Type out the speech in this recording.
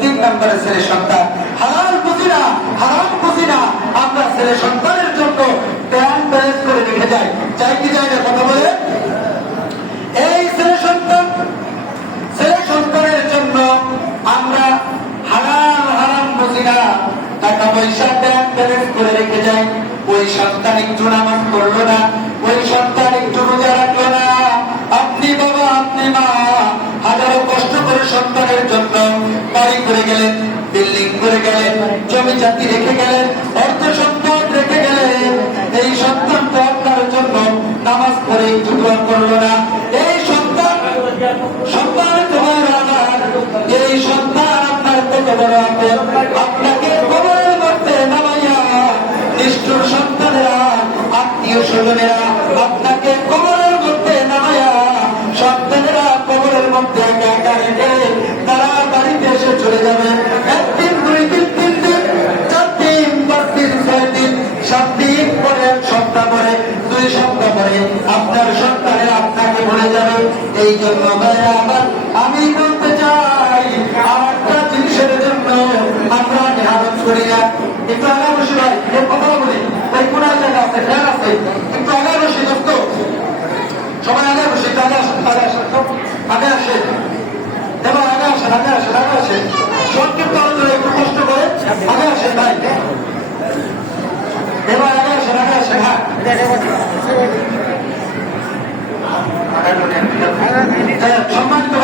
3 নম্বরে ছেলে সন্তান। হালাল খুশি না, হারাম খুশি না, আমরা ছেলে সন্তানের জন্য প্যান প্যারেজ করে রেখে যাই, চাই কি চাই না কথা বলে? এই ছেলে সন্তানের জন্য আমরা হালাল হারাম বুঝি না, টাকা পয়সা ব্যাংক ব্যালেন্স করে রেখে যাই। ওই সন্তান একটু নামাজ পড়লো না, ওই সন্তান একটু রোজা রাখলো না, আপনি বাবা আপনি মা হাজারো কষ্ট করে সন্তানের জন্য বাড়ি করে গেলেন, বিল্ডিং করে গেলেন, জমি জাতি রেখে গেলেন, অর্থ সম্পদ রেখে গেলেন, এই সন্তান তো আপনার জন্য নামাজ পড়ে একটু দোয়া করলো না। এই সন্তান তোমার আমার, এই সন্তান আপনার কত বড় আপন, আপনাকে কবরের মধ্যে নামাইয়া নিষ্ঠুর সন্তানেরা, আত্মীয় স্বজনেরা আপনাকে কবরের মধ্যে নামাইয়া, সন্তানেরা কবরের মধ্যে একা রেখে তারা বাড়িতে এসে চলে যাবে। 1 দিন 2 দিন 3 দিন 4 দিন 5 দিন 6 দিন 7 দিন পরে, 1 সপ্তাহ পরে, 2 সপ্তাহ পরে আপনার সন্তানেরা আপনাকে ভুলে যাবে। এই জন্য ভাইরা আমার, আমি বলতে চাই আরেকটা জিনিসের জন্য আমরা মেহনত করি না। একটু আগে বসে ভাই কথা বলি, এই কোন জায়গা আছে, ফ্যান আছে, একটু আগে বসে দোস্ত, সবাই আগে বসে, আগে আসেন, আগে আসেন, আগে আসে এবার, আগে আসেন, আগে আসেন, আগে আসেন, সংক্ষিপ্ত আলোচনা একটু কষ্ট করে আগে আসেন ভাই, এবার আগে আসেন, আগে আসেন। হ্যাঁ সম্মানিত